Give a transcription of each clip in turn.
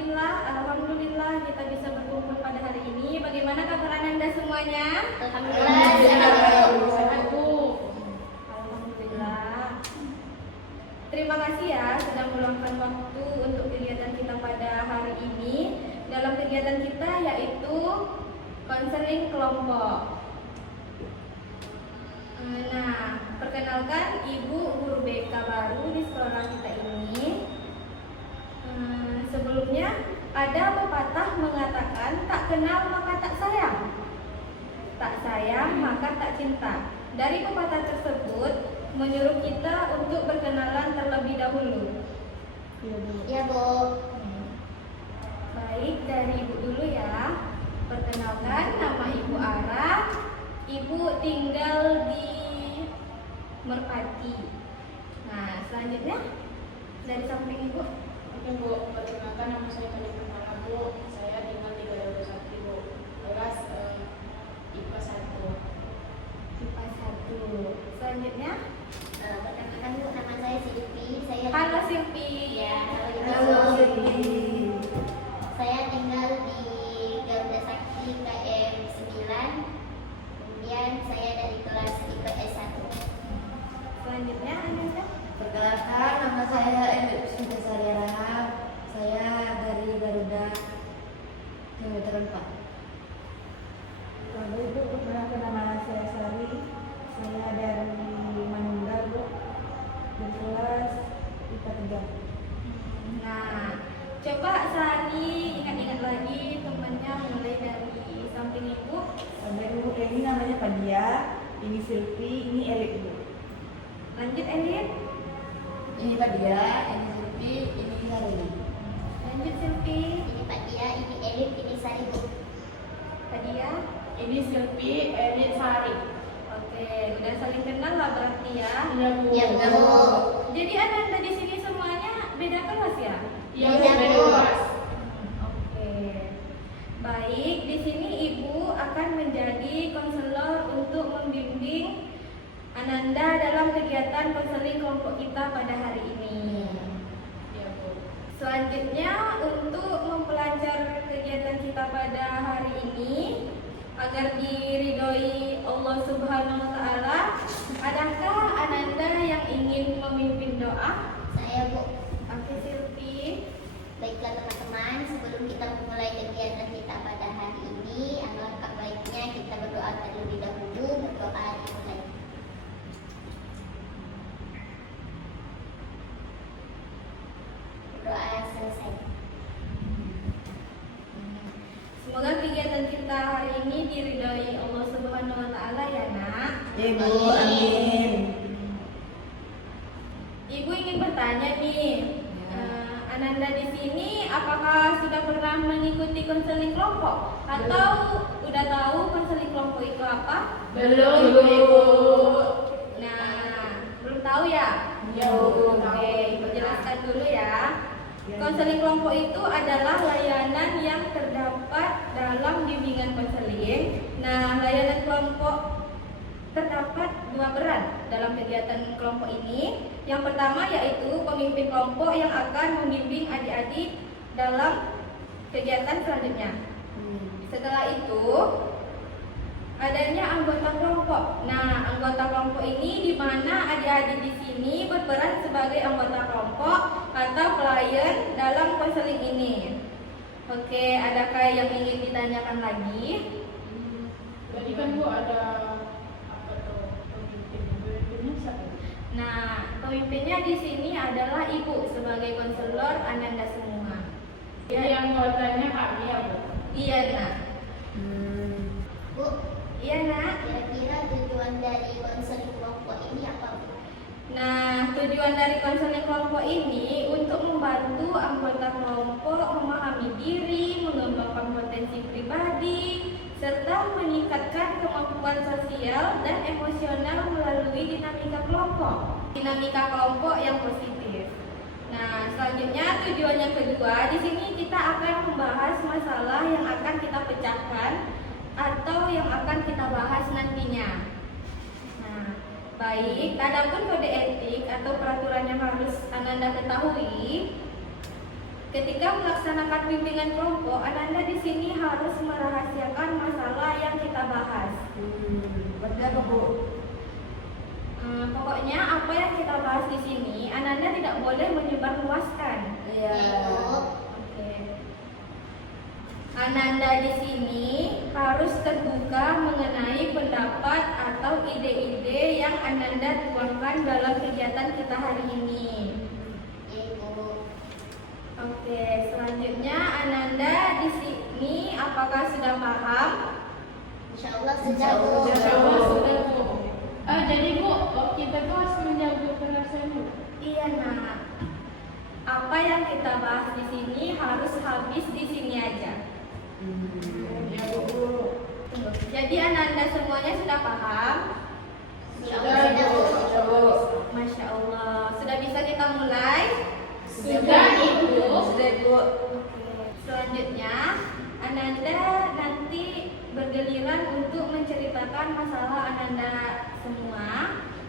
Alhamdulillah kita bisa berkumpul pada hari ini. Bagaimana kabar Ananda semuanya? Alhamdulillah. Alhamdulillah. Terima kasih ya sudah meluangkan waktu untuk kegiatan kita pada hari ini. Dalam kegiatan kita yaitu konseling kelompok. Nah, perkenalkan Ibu guru BK baru di sekolah kita ini. Sebelumnya ada pepatah mengatakan tak kenal maka tak sayang, tak sayang maka tak cinta. Dari pepatah tersebut menyuruh kita untuk berkenalan terlebih dahulu. Ya, Bu. Baik, dari Ibu dulu ya. Perkenalkan, nama Ibu Ara. Ibu tinggal di Merpati. Nah, selanjutnya dari samping Ibu. Oke, Bu, perkenalkan nama saya Kadi Permana, Bu. Saya tinggal di Garuda Sakti, Bu. Kelas IPA 1. IPA 1. Selanjutnya, Perkenalkan, Bu, nama saya Silvi. halo Silvi. Ya, Halo Silvi. Saya tinggal di Garuda Sakti KM 9. Kemudian saya dari kelas IPS 1. Selanjutnya Ananda. Perkenalkan, nama saya Elit Sari Rahab. Saya dari Garuda kilometer 4. Lalu Ibu, perkenalkan nama saya Sari. Saya dari Manunggal, Bu. Di kelas IPA 3. Nah, coba Sari ingat-ingat lagi temannya mulai dari samping Ibu. Ada Ibu, ini namanya Padia, ini Silvi, ini Elit, Bu. Lanjut Elit. Ini Padia, ini Silvi, ini Sari. Lanjut Silvi. Ini Pak Dia, ini Elif, ini Sari, Bu. Padia. Ini Silvi, Edit Sari. Oke, udah saling kenal lah berarti ya. Iya, Bu. Ya, Bu. Jadi Ananda di sini semuanya beda kelas ya? Iya, Bu. Iya, Bu. Kelas. Oke. Baik, di sini Ibu akan menjadi konselor untuk membimbing Ananda dalam kegiatan konseling kelompok kita pada hari ini. Iya, Bu. Selanjutnya untuk mempelancar kegiatan kita pada hari ini agar diridhoi Allah Subhanahu wa taala, adakah Ananda yang ingin memimpin doa? Saya, Bu. Oke, Silvi. Baiklah teman-teman, sebelum kita memulai kegiatan kita pada hari ini, alangkah baiknya kita berdoa terlebih dahulu. Berdoa dimulai. Doa selesai. Semoga kegiatan kita hari ini diridhoi Allah Subhanahu wa taala ya, Nak. Ibu, amin. Ibu ingin bertanya nih, Ananda di sini apakah sudah pernah mengikuti konseling kelompok atau udah tahu konseling kelompok itu apa? Belum, Bu. Nah, belum tahu ya? Iya, Bu. Oke, Ibu jelaskan dulu ya. Konseling kelompok itu adalah layanan yang terdapat dalam bimbingan konseling. Nah, layanan kelompok terdapat dua peran dalam kegiatan kelompok ini. Yang pertama yaitu pemimpin kelompok yang akan membimbing adik-adik dalam kegiatan selanjutnya. Setelah itu adanya anggota kelompok. Nah, anggota kelompok ini di mana adik-adik di sini berperan sebagai anggota kelompok atau klien dalam konseling ini. Oke, adakah yang ingin ditanyakan lagi? Tadi kan, Bu, ada apa tuh pemimpinnya siapa? Nah, pemimpinnya di sini adalah Ibu sebagai konselor Ananda semua. Jadi anggotanya kami ya, Bu. Iya, Nak. Bu, Iya, Nak. kira-kira tujuan dari konseling kelompok ini apa, Bu? Nah, tujuan dari konseling kelompok ini untuk membantu anggota kelompok memahami diri, mengembangkan potensi pribadi, serta meningkatkan kemampuan sosial dan emosional melalui dinamika kelompok. Dinamika kelompok yang positif. Nah, selanjutnya tujuan yang kedua, di sini kita akan membahas masalah yang akan kita pecahkan atau yang akan kita bahas nantinya. Nah, baik, adapun kode etik atau peraturan yang harus Ananda ketahui, Ketika melaksanakan bimbingan kelompok, Ananda di sini harus merahasiakan masalah yang kita bahas. Berarti apa, Bu? Pokoknya apa yang kita bahas di sini, Ananda tidak boleh menyebarluaskan. Iya. Oke. Ananda di sini harus terbuka mengenai pendapat atau ide-ide yang Ananda tuangkan dalam kegiatan kita hari ini. Oke, selanjutnya Ananda di sini apakah sudah paham? Insya Allah sudah, Bu. Insya Allah sudah, Bu. Jadi Bu, kita tuh harus menjaga perasaan Bu. Iya, Nak. Apa yang kita bahas di sini harus habis di sini aja. Ya Bu. Jadi Ananda semuanya sudah paham? Insya Allah sudah, Bu. Sudah, Bu. Masya Allah. Sudah bisa kita mulai? Sudah Ibu. Sudah, Bu. Oke. Selanjutnya, Ananda nanti bergiliran untuk menceritakan masalah Ananda semua.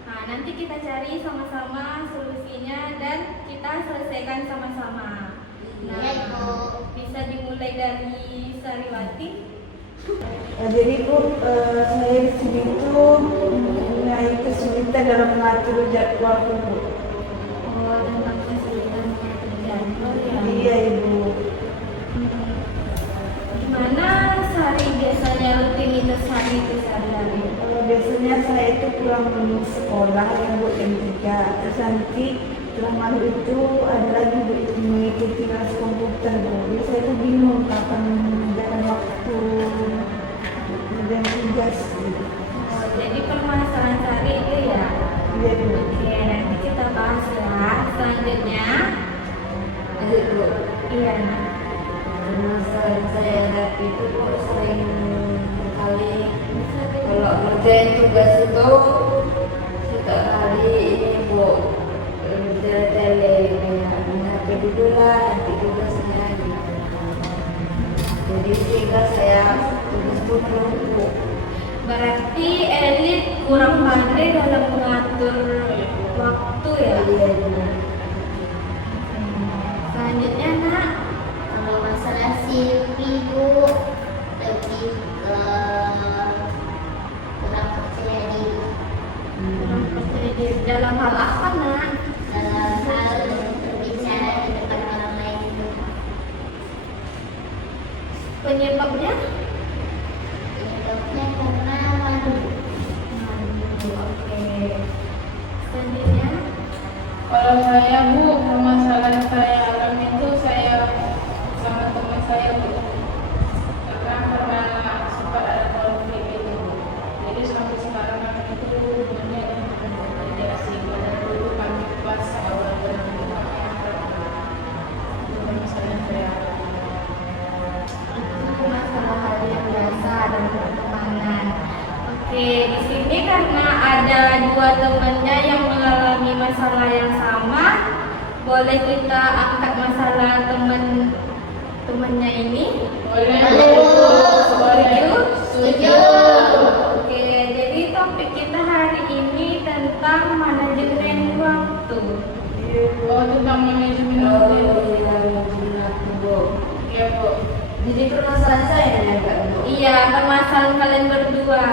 Nah, nanti kita cari sama-sama solusinya dan kita selesaikan sama-sama. Iya, Nah, Ibu. bisa dimulai dari Sariwati. Jadi Bu, saya di sini itu mempunyai kesulitan dalam mengatur jadwal Bu. Oh, tentang kesulitan jadwal ya. Iya Ibu. Gimana Sari biasanya rutinitas Sari itu sehari-hari? Biasanya saya itu pulang sekolah ya Bu jam 3. Terus nanti setelah malam itu ada lagi Bu mengikuti kelas komputer Bu. Jadi saya itu bingung kapan mengerjakan waktu dan tugas. Oh, jadi permasalahan Sari itu ya. Iya Bu. Oke, nanti kita bahas ya. Selanjutnya, Lanjut, Bu. iya. Nah. Masalah yang saya hadapi itu kok sering kali kalau ngerjain tugas itu suka kali ini Bu tele-tele kayak HP dulu lah nanti tugasnya gitu. Jadi sehingga saya tugas pun Bu. Berarti elit kurang pandai dalam mengatur waktu ya. Iya benar. Selanjutnya Nak. Kalau masalah Silvi, Bu, lebih ke kurang percaya diri Kurang percaya diri dalam hal apa Nak? dalam hal berbicara di depan orang lain, Bu. Penyebabnya? Penyebabnya karena malu. Oke. Selanjutnya. Kalau saya Bu, permasalahan saya alami itu saya sama teman saya Bu. Karena sempat ada konflik itu Bu. Jadi sampai sekarang kami itu hubungannya tidak asing. Dan dulu kami pas awal menemukan yang pertama. Itu permasalahan saya alami. Itu masalah hal yang biasa dalam pertemanan. Oke, di sini karena ada dua temannya yang mengalami masalah yang sama, boleh kita angkat masalah temannya ini? Boleh Boleh, Bu. Setuju? Setuju. Oke, jadi topik kita hari ini tentang manajemen waktu. Oh, tentang manajemen Oh waktu. iya benar Bu. Iya Bu. Jadi permasalahan saya nih Kak Bu. Iya, permasalahan kalian berdua.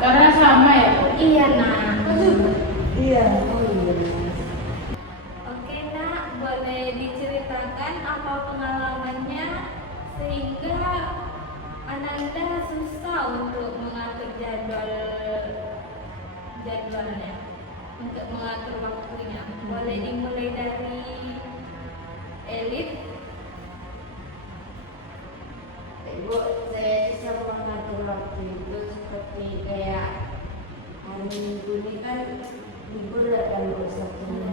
Karena sama ya Bu. Iya, Nak. Iya. Oh iya. Oke, Nak, boleh diceritakan apa pengalamannya sehingga Ananda susah untuk mengatur jadwalnya, untuk mengatur waktunya. Boleh dimulai dari Elit. Bu, saya bisa mengatur waktu itu seperti kayak hari Minggu ini kan libur ya kan Bu Sabtunya.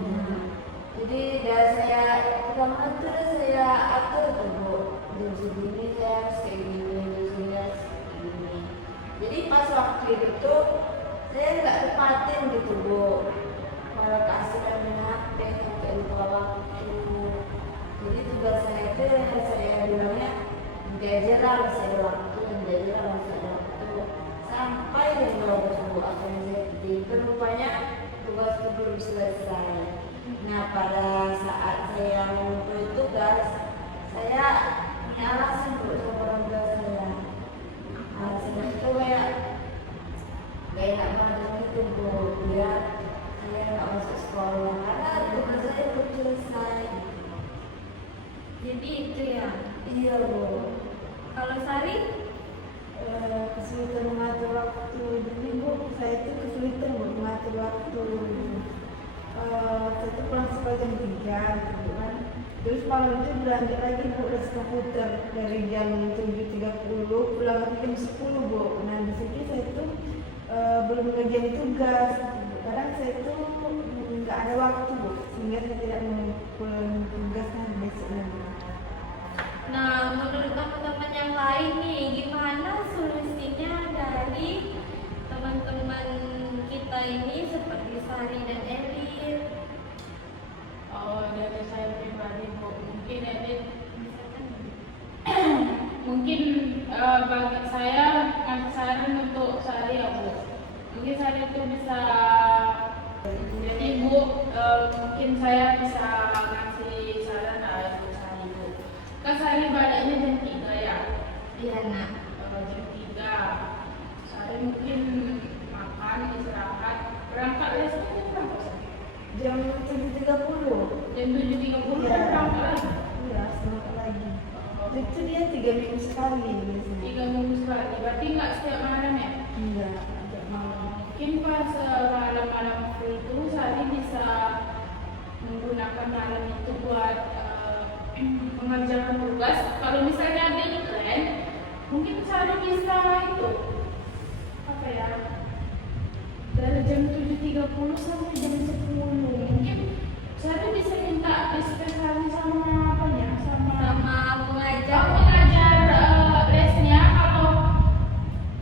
Jadi saya pertama tuh saya atur tuh Bu, jam segini saya harus kayak gini, jam segini harus kayak gini. Jadi pas waktu itu saya nggak tepatin gitu Bu, malah kasih main HP sampai lupa waktu. Jadi tugas saya itu saya bilangnya menjajar lah masih ada waktu, menjajar lah masih ada waktu sampai jam 12 Bu akhirnya saya tidur, rupanya tugas itu belum selesai. Nah pada saat saya ngumpulin tugas ya. Iya Bu. Kalau Sari? Kesulitan mengatur waktu. Jadi Bu, saya itu kesulitan Bu mengatur waktu. Saya itu pulang sekolah jam 3 gitu kan. Terus malam itu berlanjut lagi Bu les komputer dari jam 7.30 pulang lagi jam 10 Bu. Nah di situ saya itu belum ngerjain tugas. Kadang saya itu nggak ada waktu Bu, sehingga saya tidak mengumpulkan tugasnya besoknya Bu. Nah, menurut teman-teman yang lain nih, gimana solusinya dari teman-teman kita ini seperti Sari dan Elit? Oh, dari saya pribadi Bu, mungkin Edit mungkin bagi saya ngasih saran untuk Sari ya Bu. Mungkin Sari itu bisa, jadi Bu, mungkin saya bisa ngasih saran untuk Sari Bu. Kan Sari baliknya jam 3 ya. Iya nak. Jam 3 Sari mungkin makan, istirahat, berangkat les itu berapa Sari? Jam 7.30. Jam 7.30 kan berangkat lagi. Iya, sebentar lagi. Itu dia 3 minggu sekali biasanya. 3 minggu sekali, berarti nggak setiap malam ya? Iya, agak malam. Mungkin pas malam-malam free itu Sari bisa menggunakan malam itu buat mengerjakan tugas. Kalau misalnya ada iklan, mungkin Sari bisa itu apa ya, dari jam 7.30 sampai jam 10 mungkin Sari bisa minta spesialis sama apa ya, Sama pengajar. mengajar lesnya. Kalau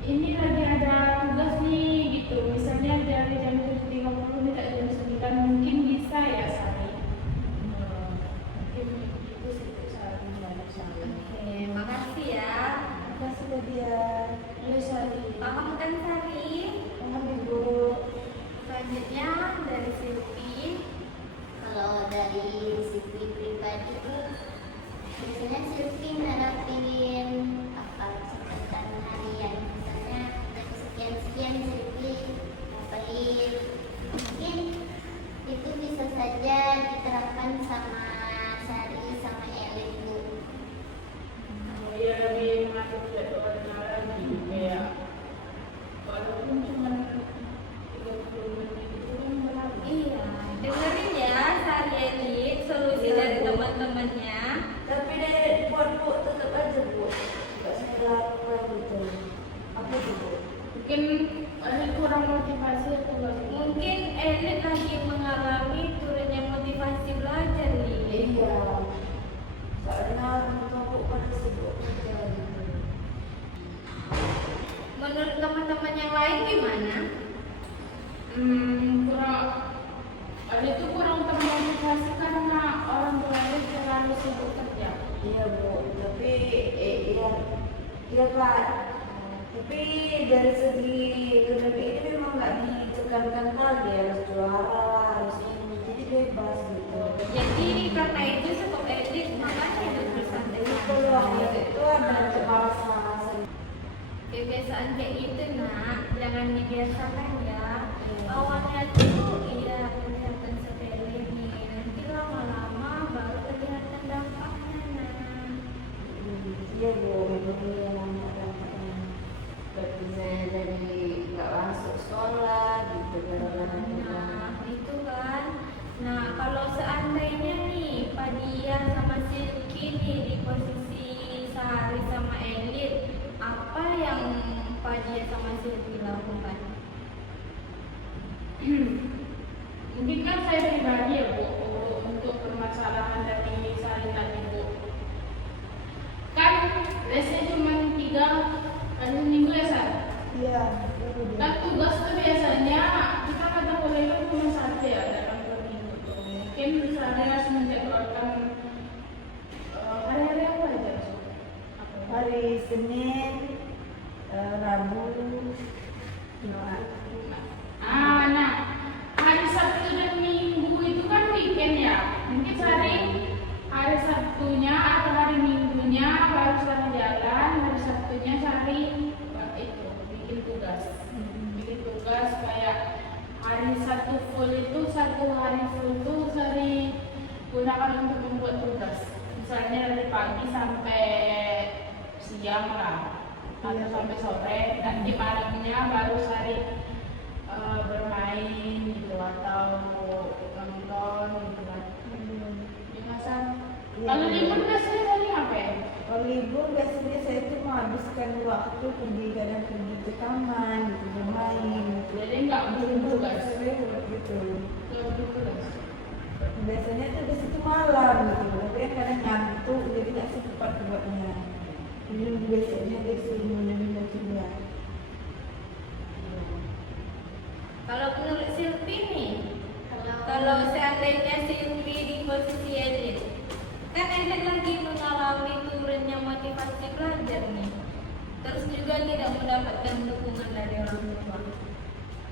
ini lagi ada tugas nih gitu, misalnya dari jam 7.30 minta jam 9, mungkin bisa ya Sari. Mungkin itu sih Sari banyak Sari. Oke, makasih ya. Makasih Bu dia. Iya Sari. Paham kan Sari? Paham Ibu. Selanjutnya dari Silvi. Kalau dari Silvi pribadi itu biasanya Silvi nerapin apa catatan harian, misalnya dari sekian Silvi ngapalin. Mungkin itu bisa saja diterapkan sama Sari sama Elit Bu. Dia lebih mengatur jadwalnya lagi, kayak walaupun cuma 30 menit itu kan berapa? Iya, dengerin ya Sari Elit solusi Iya, dari Bu. teman-temannya. Tapi dari buat Bu tetap aja Bu. Enggak setelah gitu. Apa itu Bu? Mungkin ada kurang motivasi atau bagaimana? Mungkin Elit lagi mengalami turunnya motivasi belajar nih. Iya. Soalnya Bu pada sibuk kerja gitu. Menurut teman-teman yang lain gimana? Kurang, ada itu kurang termotivasi karena orang tuanya terlalu sibuk kerja. Iya Bu, tapi iya Pak. Tapi dari segi ekonomi ini memang nggak ditekankan lagi harus juara, harus ini, jadi bebas gitu. Jadi karena itu sebab Elit makanya hidup bersantai. Jadi kalau itu ada kemalasan. Kebiasaan kayak gitu nak, jangan dibiasakan ya. Awalnya tuh iya kelihatan sepele nih, nanti lama-lama baru kelihatan dampaknya nak. Iya Bu, itu yang kadang-kadang seperti saya dari nggak masuk sekolah gitu gara-gara Nah itu kan. Nah kalau seandainya nih Padia sama Silky nih di posisi Sari sama Elit, apa yang Padia sama Silky lakukan? Mungkin kan saya pribadi ya Bu, untuk permasalahan dari Sari tadi Bu. Kan lesnya cuma 3 hari seminggu ya Sari? Iya, itu dia. Kan tugas tuh biasanya kita kata kuliah itu cuma 1 ya dalam 2 minggu tuh. Mungkin misalnya harus menjadwalkan hari-hari apa aja So? Hari Senin, Rabu, Jumat. Nah, hari Sabtu dan Minggu itu kan weekend ya. Mungkin hari Sabtunya atau hari Minggunya baru Sari jalan, hari Sabtunya Sari itu bikin tugas kayak hari Sabtu full itu 1 hari full tuh Sari gunakan untuk membuat tugas. misalnya dari pagi sampai siang lah atau sampai sore, dan di malamnya baru sehari bermain gitu atau nonton gitu kan. Di masa kalau libur biasanya dari apa ya? Kalau libur biasanya saya tuh menghabiskan waktu kadang pergi ke taman gitu, bermain. Jadi nggak bertugas. Gitu. Nggak bertugas. Biasanya tuh di situ malam gitu, tapi kan kadang ngantuk jadi nggak sempat buatnya. Jadi biasanya di sini benar-benar juga. Kalau menurut Silvi nih, Kalau kalau seandainya Silvi di posisi Edit, kan Edit lagi mengalami turunnya motivasi belajar nih, terus juga tidak mendapatkan dukungan dari orang tua.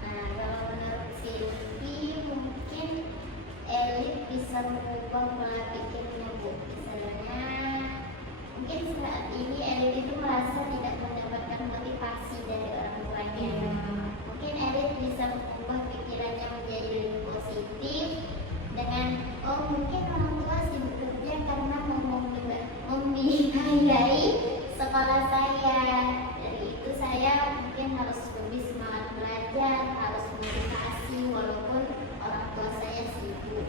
Nah, kalau menurut Silvi mungkin Elit bisa mengubah pola pikirnya, Bu. Misalnya, mungkin saat ini Elit itu merasa tidak mendapatkan motivasi dari orang tuanya. Mungkin Elit bisa mengubah pikirannya menjadi lebih positif dengan, oh mungkin orang tua sibuk kerja karena membiayai sekolah saya. Dari itu saya mungkin harus lebih semangat belajar, harus motivasi walaupun orang tua saya sibuk.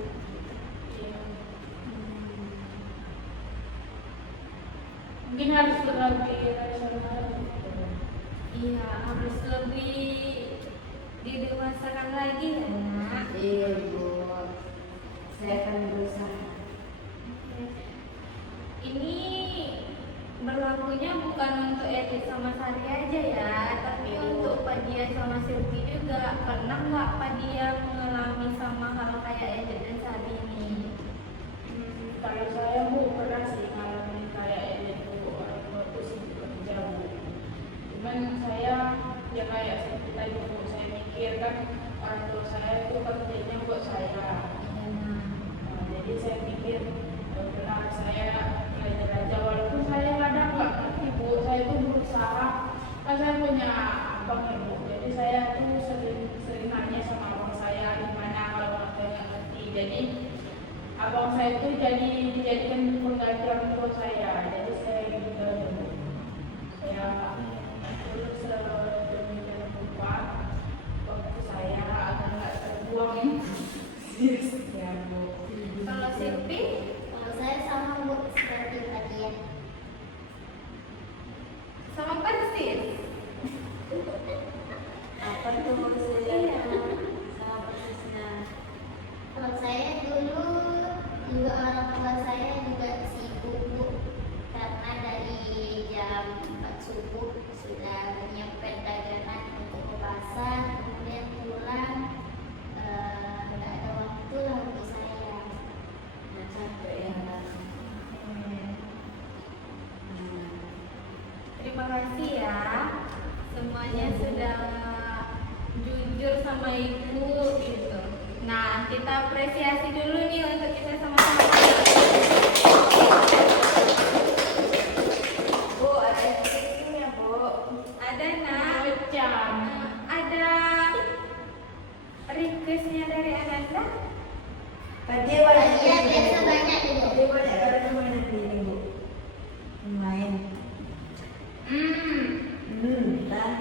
Mungkin harus lebih rasional gitu. Iya, harus lebih didewasakan lagi ya, Nak. Iya Bu, saya akan berusaha. Ini berlakunya bukan untuk Edit sama Sari aja ya, tapi untuk Padia sama Silvi juga. Pernah nggak Padia mengalami sama hal kayak Edit dan Sari ini? Kalau saya Bu pernah sih ngalamin kayak itu orang tua tuh sibuk kerja Bu. Cuman saya ya kayak seperti tadi Bu, saya mikir kan orang tua saya itu kerjanya buat saya. Jadi saya pikir benar saya belajar aja walaupun saya kadang nggak ngerti Bu. Saya tuh berusaha, kan saya punya abang ya Bu. Jadi saya tuh sering nanya sama abang saya gimana kalau orang tua nggak ngerti. Jadi abang saya itu dijadikan pengganti orang tua saya. Jadi saya juga Bu. Saya terus sedemikian rupa waktu saya agar nggak terbuang ya Bu. Kalau Silvi, Kalau saya sama Bu seperti kalian. sama persis. Apa tuh maksudnya? Iya. Sama persisnya. Kalau saya dulu juga orang tua saya juga sibuk Bu, karena dari jam 4 subuh sudah menyiapkan dagangan untuk ke pasar, kemudian pulang nggak ada waktu lah untuk saya. Nah, capek ya. Terima kasih ya, semuanya sudah jujur sama ibu gitu. Nah, kita apresiasi dulu nih untuk kita sama-sama. Bu, ada yang Bu. Ada nak, Pecah. ada requestnya dari Ananda. Tadi Iya, biasa banyak Tadi itu. banyak karena mana pilih Bu? Main. Dah.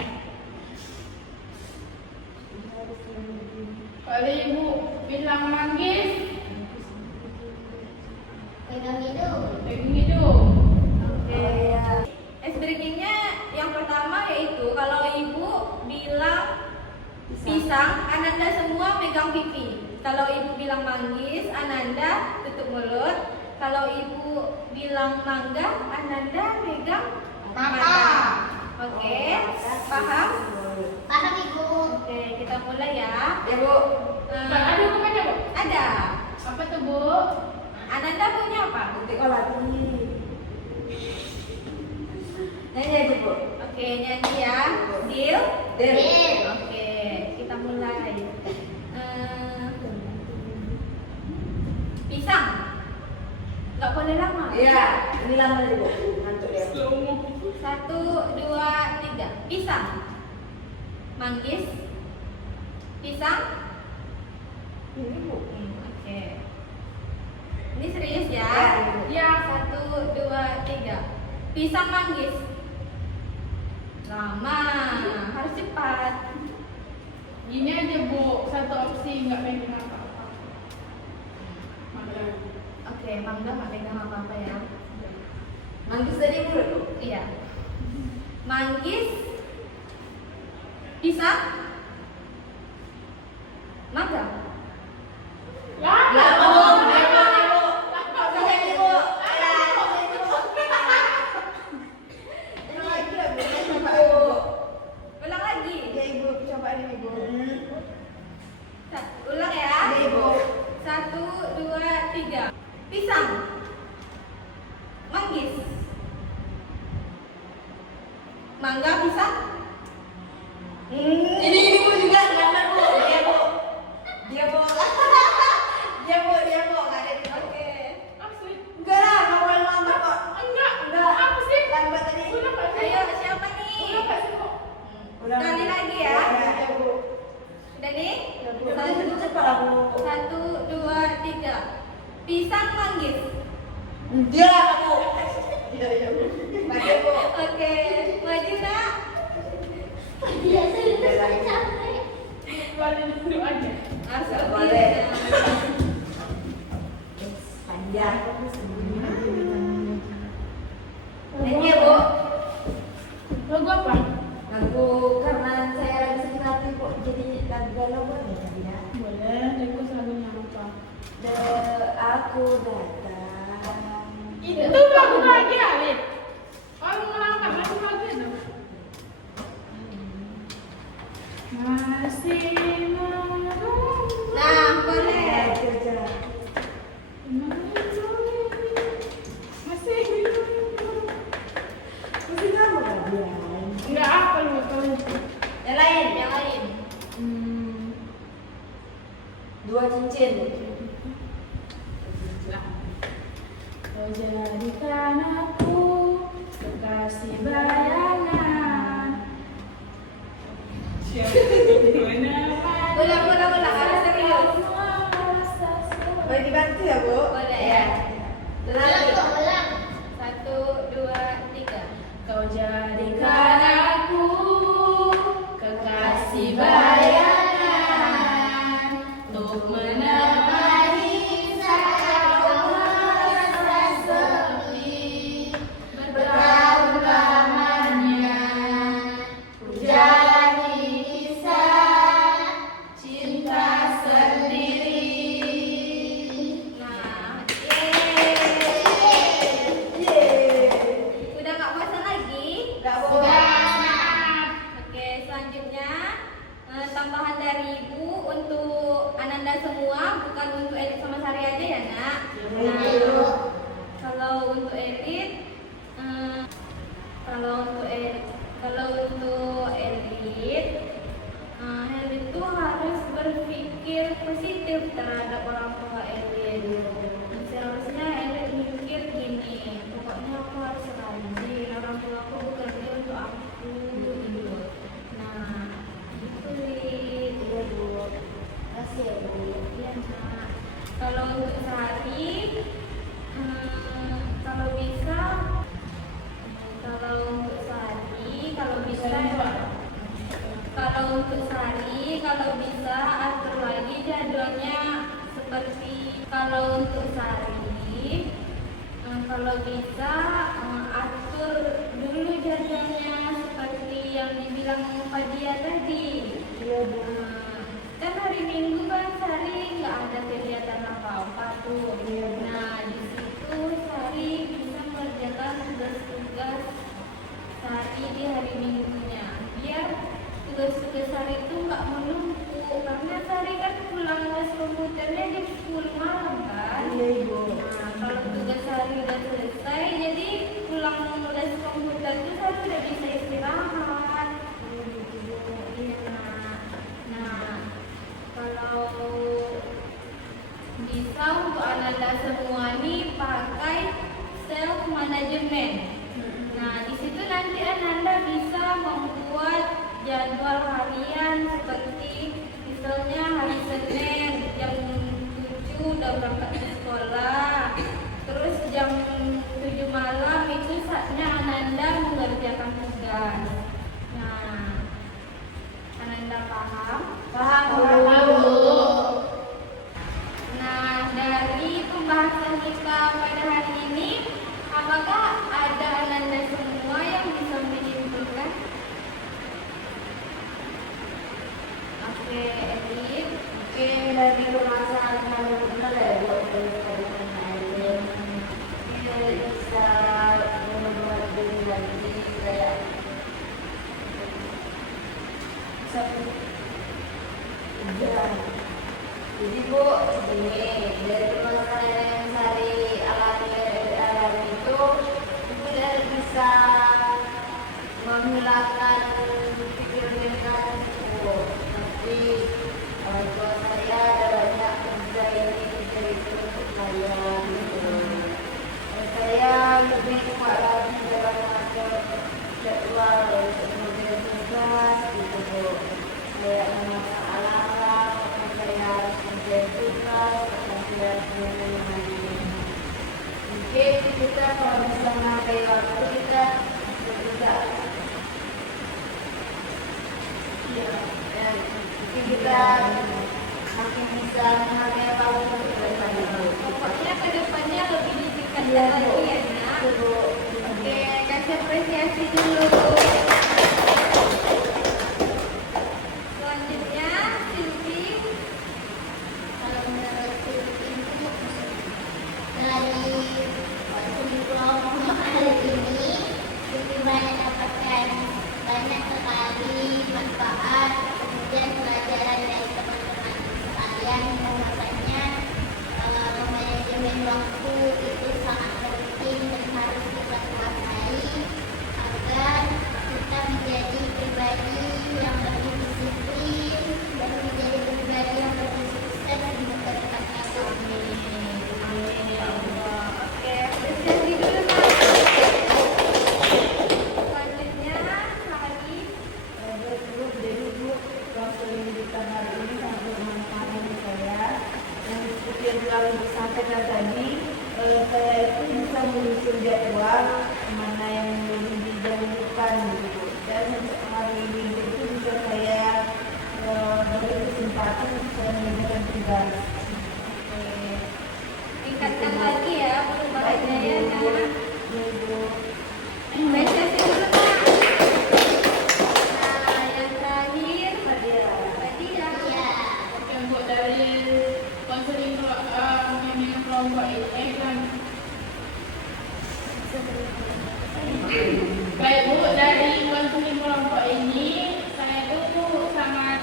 Kalau ibu bilang manggis, Pegang hidung. pegang hidung. Oke. Oh iya. Ice breakingnya yang pertama yaitu kalau ibu bilang pisang, Ananda semua megang pipi. Kalau ibu bilang manggis, Ananda tutup mulut. Kalau ibu bilang mangga, Ananda megang mata. Oke, paham? Paham Ibu? Oke, kita mulai ya. Ya Bu. Ada hukumannya Bu? Ada. Apa tuh Bu? Ananda punya apa? Nanti kalau lagi. Nyanyi aja Bu. Oke, nyanyi ya. Deal? Deal. Oke, kita mulai. Pisang. Nggak boleh lama. Iya, ini lama tadi Bu. Ngantuk ya. 1, 2, 3. Pisang. Manggis. Pisang. Ini Bu. Oke. Ini serius ya? Ya. 1, 2, 3. Pisang manggis. Lama, harus cepat. Gini aja Bu, satu opsi nggak pegang apa-apa. Mangga. Oke, mangga nggak pegang apa-apa ya. Manggis tadi mulut Bu. Iya. Manggis. Pisang. Mangga. Lah, Ya, Bu. Ulang lagi. Ya Ibu, coba ini Ibu. Ulang ya. Ya Ibu. 1, 2, 3. Pisang. Manggis. Mangga, pisang. Ini Bu juga gambar Bu. Dia Bu. Dia Bu. Dia Bu, nggak ada itu. Oke. asli. Enggak lah, nggak boleh lambat kok. Enggak. Enggak. Apa sih? Lambat tadi. Udah nggak sih? Ayo, siapa nih? Udah nggak sih kok? Sekali lagi ya. Ya Bu. Udah nih? Ya Bu. Itu cepat lah Bu. 1, 2, 3. Pisang manggis. Dia lah Bu. Ya Bu. Maju Bu. Oke, maju nak. Biasa itu saya capek. Keluarin dulu aja. Harus Nggak lebih. boleh. Ya. Panjang. Ini Ini ya Bu. Lagu apa? Lagu karena saya lagi sakit hati Bu, jadi lagu galau boleh ya. Boleh, request lagunya apa? Aku datang. Itu lagu bahagia, Lid. Kalau melangkah lagu bahagia dong. Masih Nah, boleh. Masih Masih kamu kan dia? enggak apa lu kalau Yang lain. Yang lain. Dua cincin. Kau jadikan aku kekasih bayangan. Ulang, harus serius. Boleh dibantu ya Bu? Boleh ya. Ulang kok, ulang. 1, 2, 3. Kau jadikan aku kekasih bayangan untuk menemani saat kau merasa sepi. Bertahun lamanya ku jalani kisah cinta sendiri. Nah, Yeay. udah nggak puasa lagi? Nggak Bu. Oke, selanjutnya tambahan dari Ibu untuk Ananda semua, bukan untuk Elit sama Sari aja ya nak. Nah, kalau untuk Elit, Elit tuh harus berpikir positif terhadap orang tua Elit. Seharusnya Elit mikir gini, pokoknya aku harus rajin, orang tua aku bekerja untuk aku gitu. Nah, gitu Lid. Iya Bu. Kasih ya Bu. Iya nak. Kalau untuk Sari, kalau bisa, kalau untuk Sari, kalau bisa atur lagi jadwalnya seperti kalau untuk Sari, kalau bisa atur dulu jadwalnya seperti yang dibilang Fadia tadi. Iya Bu. Kan hari Minggu kan Sari nggak ada kegiatan apa-apa tuh. Nah di situ Sari bisa mengerjakan tugas-tugas Sari di hari Minggunya. Biar tugas-tugas Sari itu nggak menumpuk karena Sari kan pulang les komputernya jam 10 malam kan. Iya Ibu. Nah kalau tugas Sari udah selesai, jadi pulang les komputer itu Sari udah bisa istirahat. Iya nak. Nah kalau bisa untuk Ananda semua nih pakai self management. Nah di situ nanti Ananda bisa membuat jadwal harian seperti misalnya hari Senin jam 7 udah berangkat ke sekolah. jadi kayak satu jadi Bu ini dari permasalahan yang sehari alami itu tidak bisa menghilangkan pikiran kamu Bu, tapi orang tua saya ada banyak kerja ini kerja itu untuk saya gitu. Saya lebih suka lagi dalam mengatur jadwal untuk kemudian tugas gitu Bu. Saya memasak alarm, saya harus kerjain tugas, saya mungkin kita kalau bisa menghargai waktu kita bisa mungkin kita makin bisa menghargai waktu daripada Pokoknya kedepannya lebih ditingkatkan lagi ya nak. Oke, kasih apresiasi dulu. Selanjutnya Silvi. Kalau menurut Silvi itu dari waktu kelompok hari ini Silvi banyak dapatkan banyak sekali manfaat, kemudian pelajaran dari teman-teman sekalian. Makanya manajemen waktu itu sangat penting dan harus kita kuasai agar kita menjadi pribadi yang lebih disiplin dan menjadi pribadi yang lebih sukses di masa depannya. Amin ya Allah. Oke, apresiasi dulu nak. Selanjutnya lagi. Jadi Bu, konseling di tanggal ini sangat bermanfaat bagi saya. Dan seperti yang telah Ibu sampaikan tadi, saya itu bisa menyusun jadwal mana yang lebih didahulukan gitu. Dan untuk hari ini itu bisa saya beri kesempatan untuk saya mengerjakan tugas. Tingkatkan lagi ya perubahannya ya nak. Ibu. Apresiasi dulu nak. Nah, yang terakhir Fadia. Ya, Oke Bu, dari konseling bimbingan kelompok ini kan baik Bu, dari konseling kelompok ini saya itu sangat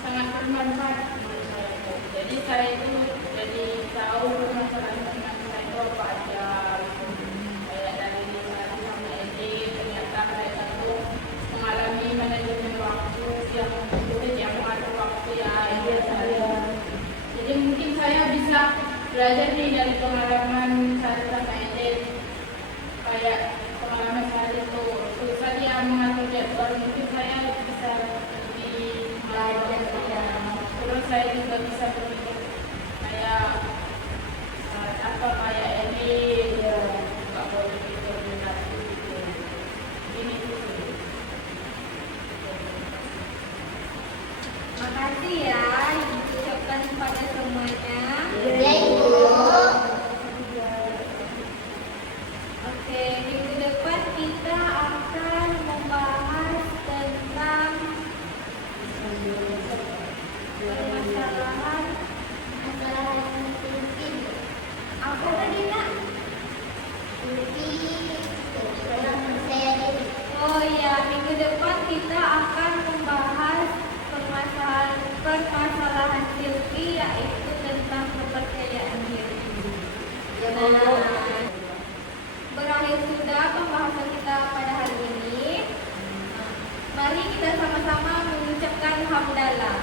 sangat bermanfaat menurut saya Bu. Jadi saya itu jadi tahu permasalahan saya itu apa aja kayak dari misalnya sama ini ternyata mereka itu mengalami manajemen waktu yang sulit, yang mengatur waktu ya iya saya. Jadi mungkin saya bisa belajar nih dari pengalaman saya sama Edith, kayak pengalaman saya itu susah dia mengatur jadwal, mungkin saya bisa lebih belajar ya. Terus saya juga bisa berpikir kayak apa kayak Edith ya, nggak boleh pikir negatif gitu. Ini tuh. Makasih ya yang diucapkan kepada semuanya. ya Ibu. Oke, minggu depan kita akan membahas tentang permasalahan Masalah Silvi. apa tadi nak? Silvi, tolong saya dulu. Oh iya, minggu depan kita akan membahas permasalahan Silvi, yaitu tentang kepercayaan diri. Nah, berakhir sudah pembahasan kita pada hari ini. Mari kita sama-sama mengucapkan hamdalah.